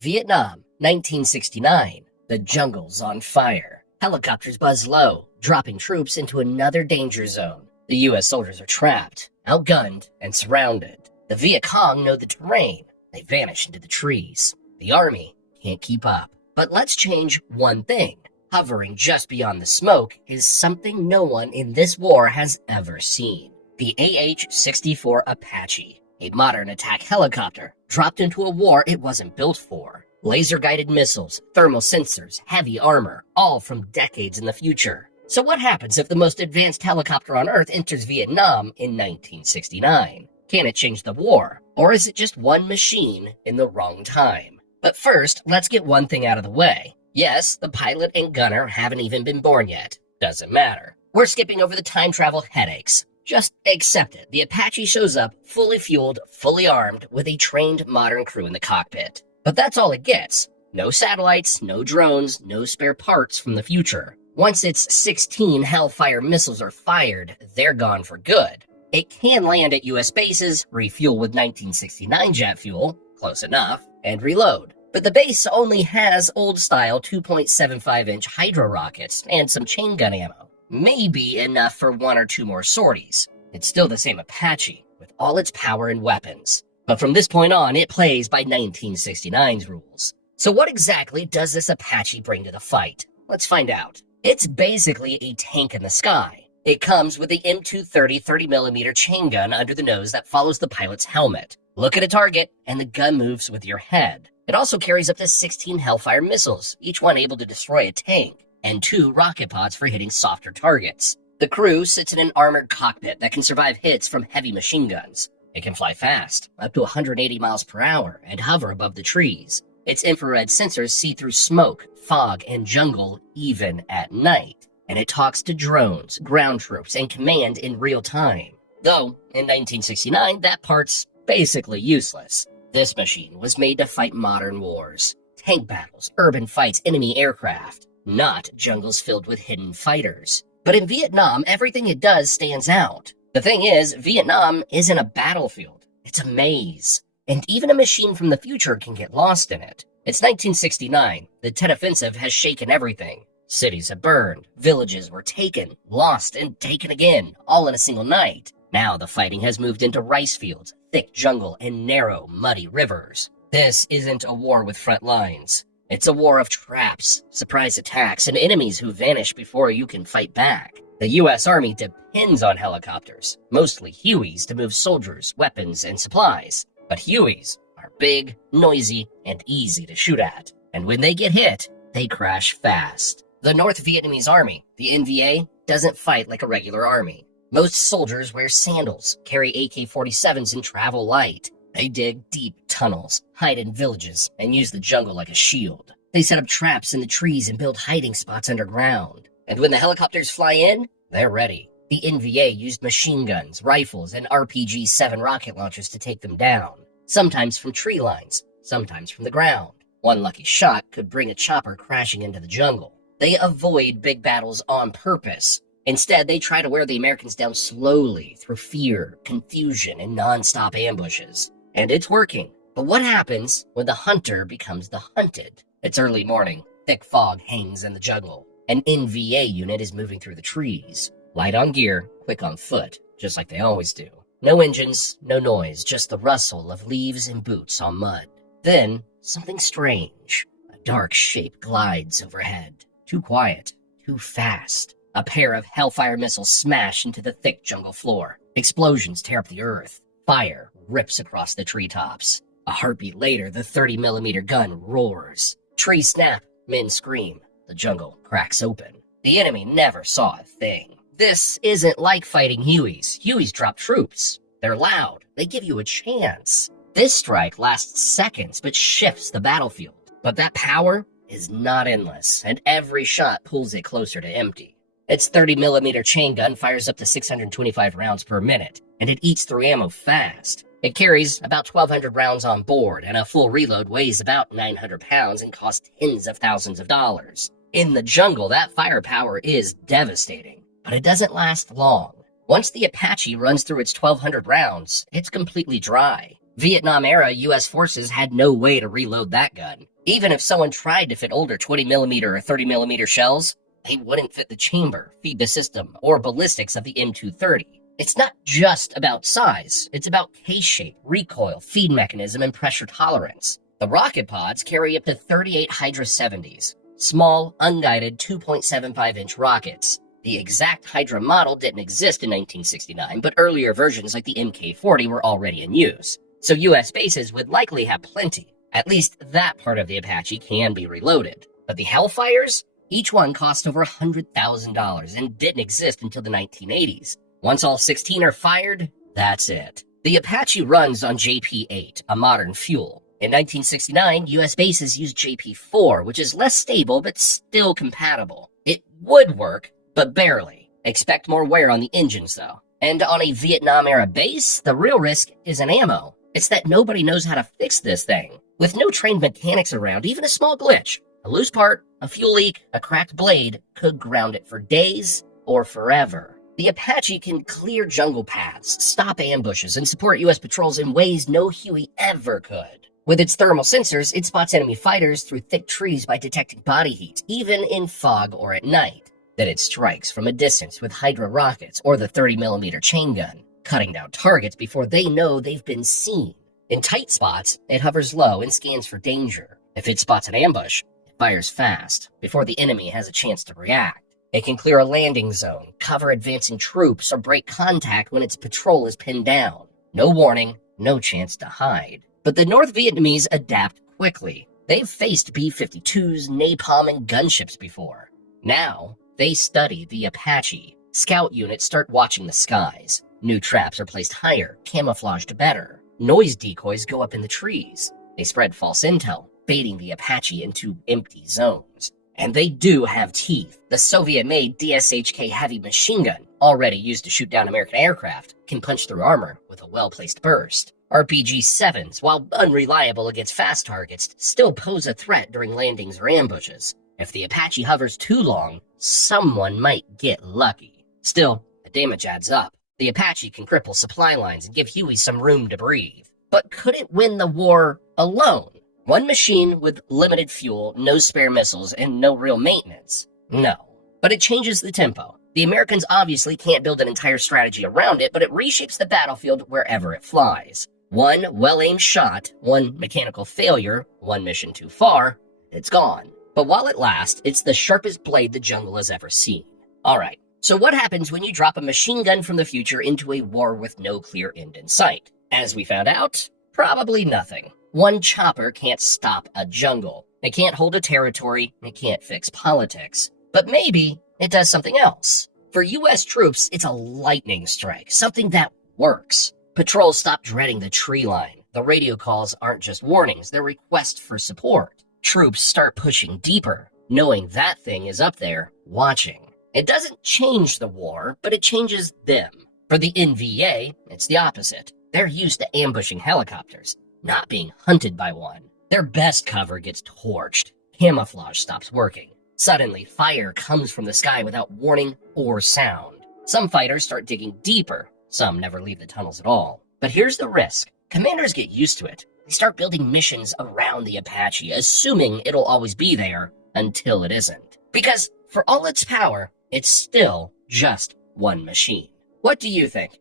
Vietnam, 1969. The jungle's on fire. Helicopters buzz low, dropping troops into another danger zone. The U.S. soldiers are trapped, outgunned, and surrounded. The Viet Cong know the terrain. They vanish into the trees. The army can't keep up. But let's change one thing. Hovering just beyond the smoke is something no one in this war has ever seen. The AH-64 Apache, a modern attack helicopter, dropped into a war it wasn't built for. Laser-guided missiles, thermal sensors, heavy armor, all from decades in the future. So what happens if the most advanced helicopter on Earth enters Vietnam in 1969? Can it change the war? Or is it just one machine in the wrong time? But first, let's get one thing out of the way. Yes, the pilot and gunner haven't even been born yet. Doesn't matter. We're skipping over the time travel headaches. Just accept it. The Apache shows up fully fueled, fully armed, with a trained modern crew in the cockpit. But that's all it gets. No satellites, no drones, no spare parts from the future. Once its 16 Hellfire missiles are fired, they're gone for good. It can land at US bases, refuel with 1969 jet fuel, close enough, and reload. But the base only has old-style 2.75-inch Hydro rockets and some chain gun ammo. Maybe enough for one or two more sorties. It's still the same Apache, with all its power and weapons. But from this point on, it plays by 1969's rules. So what exactly does this Apache bring to the fight? Let's find out. It's basically a tank in the sky. It comes with the M230 30mm chain gun under the nose that follows the pilot's helmet. Look at a target, and the gun moves with your head. It also carries up to 16 Hellfire missiles, each one able to destroy a tank, and 2 rocket pods for hitting softer targets. The crew sits in an armored cockpit that can survive hits from heavy machine guns. It can fly fast, up to 180 miles per hour, and hover above the trees. Its infrared sensors see through smoke, fog, and jungle even at night. And it talks to drones, ground troops, and command in real time. Though, in 1969, that part's basically useless. This machine was made to fight modern wars. Tank battles, urban fights, enemy aircraft. Not jungles filled with hidden fighters. But in Vietnam, everything it does stands out. The thing is, Vietnam isn't a battlefield. It's a maze. And even a machine from the future can get lost in it. It's 1969. The Tet Offensive has shaken everything. Cities have burned, villages were taken, lost, and taken again, all in a single night. Now the fighting has moved into rice fields, thick jungle, and narrow, muddy rivers. This isn't a war with front lines. It's a war of traps, surprise attacks, and enemies who vanish before you can fight back. The U.S. Army depends on helicopters, mostly Hueys, to move soldiers, weapons, and supplies. But Hueys are big, noisy, and easy to shoot at. And when they get hit, they crash fast. The North Vietnamese Army, the NVA, doesn't fight like a regular army. Most soldiers wear sandals, carry AK-47s, and travel light. They dig deep tunnels, hide in villages, and use the jungle like a shield. They set up traps in the trees and build hiding spots underground. And when the helicopters fly in, they're ready. The NVA used machine guns, rifles, and RPG-7 rocket launchers to take them down. Sometimes from tree lines, sometimes from the ground. One lucky shot could bring a chopper crashing into the jungle. They avoid big battles on purpose. Instead, they try to wear the Americans down slowly through fear, confusion, and non-stop ambushes. And it's working. But what happens when the hunter becomes the hunted? It's early morning. Thick fog hangs in the jungle. An NVA unit is moving through the trees. Light on gear, quick on foot, just like they always do. No engines, no noise, just the rustle of leaves and boots on mud. Then, something strange. A dark shape glides overhead. Too quiet, too fast. A pair of Hellfire missiles smash into the thick jungle floor. Explosions tear up the earth. Fire rips across the treetops. A heartbeat later, the 30mm gun roars. Trees snap, men scream. The jungle cracks open. The enemy never saw a thing. This isn't like fighting Hueys. Hueys drop troops. They're loud. They give you a chance. This strike lasts seconds, but shifts the battlefield. But that power is not endless, and every shot pulls it closer to empty. Its 30mm chain gun fires up to 625 rounds per minute, and it eats through ammo fast. It carries about 1,200 rounds on board, and a full reload weighs about 900 pounds and costs tens of thousands of dollars. In the jungle, that firepower is devastating, but it doesn't last long. Once the Apache runs through its 1,200 rounds, it's completely dry. Vietnam-era U.S. forces had no way to reload that gun. Even if someone tried to fit older 20mm or 30mm shells, they wouldn't fit the chamber, feed the system, or ballistics of the M230. It's not just about size, it's about case shape, recoil, feed mechanism, and pressure tolerance. The rocket pods carry up to 38 Hydra 70s, small, unguided 2.75-inch rockets. The exact Hydra model didn't exist in 1969, but earlier versions like the Mk-40 were already in use, so US bases would likely have plenty. At least that part of the Apache can be reloaded. But the Hellfires? Each one cost over $100,000 and didn't exist until the 1980s. Once all 16 are fired, that's it. The Apache runs on JP-8, a modern fuel. In 1969, US bases used JP-4, which is less stable but still compatible. It would work, but barely. Expect more wear on the engines, though. And on a Vietnam-era base, the real risk isn't ammo. It's that nobody knows how to fix this thing. With no trained mechanics around, even a small glitch, a loose part, a fuel leak, a cracked blade could ground it for days or forever. The Apache can clear jungle paths, stop ambushes, and support US patrols in ways no Huey ever could. With its thermal sensors, it spots enemy fighters through thick trees by detecting body heat, even in fog or at night. Then it strikes from a distance with Hydra rockets or the 30mm chain gun, cutting down targets before they know they've been seen. In tight spots, it hovers low and scans for danger. If it spots an ambush, it fires fast, before the enemy has a chance to react. It can clear a landing zone, cover advancing troops, or break contact when its patrol is pinned down. No warning, no chance to hide. But the North Vietnamese adapt quickly. They've faced B-52s, napalm, and gunships before. Now, they study the Apache. Scout units start watching the skies. New traps are placed higher, camouflaged better. Noise decoys go up in the trees. They spread false intel, baiting the Apache into empty zones. And they do have teeth. The Soviet-made DSHK heavy machine gun, already used to shoot down American aircraft, can punch through armor with a well-placed burst. RPG-7s, while unreliable against fast targets, still pose a threat during landings or ambushes. If the Apache hovers too long, someone might get lucky. Still, the damage adds up. The Apache can cripple supply lines and give Huey some room to breathe. But could it win the war alone? One machine with limited fuel, no spare missiles, and no real maintenance? No. But it changes the tempo. The Americans obviously can't build an entire strategy around it, but it reshapes the battlefield wherever it flies. One well-aimed shot, one mechanical failure, one mission too far, it's gone. But while it lasts, it's the sharpest blade the jungle has ever seen. Alright, so what happens when you drop a machine gun from the future into a war with no clear end in sight? As we found out, probably nothing. One chopper can't stop a jungle. It can't hold a territory, it can't fix politics. But maybe it does something else. For US troops, it's a lightning strike, something that works. Patrols stop dreading the tree line. The radio calls aren't just warnings, they're requests for support. Troops start pushing deeper, knowing that thing is up there, watching. It doesn't change the war, but it changes them. For the NVA, it's the opposite. They're used to ambushing helicopters, not being hunted by one. Their best cover gets torched. Camouflage stops working. Suddenly, fire comes from the sky without warning or sound. Some fighters start digging deeper. Some never leave the tunnels at all. But here's the risk. Commanders get used to it. They start building missions around the Apache, assuming it'll always be there until it isn't. Because for all its power, it's still just one machine. What do you think?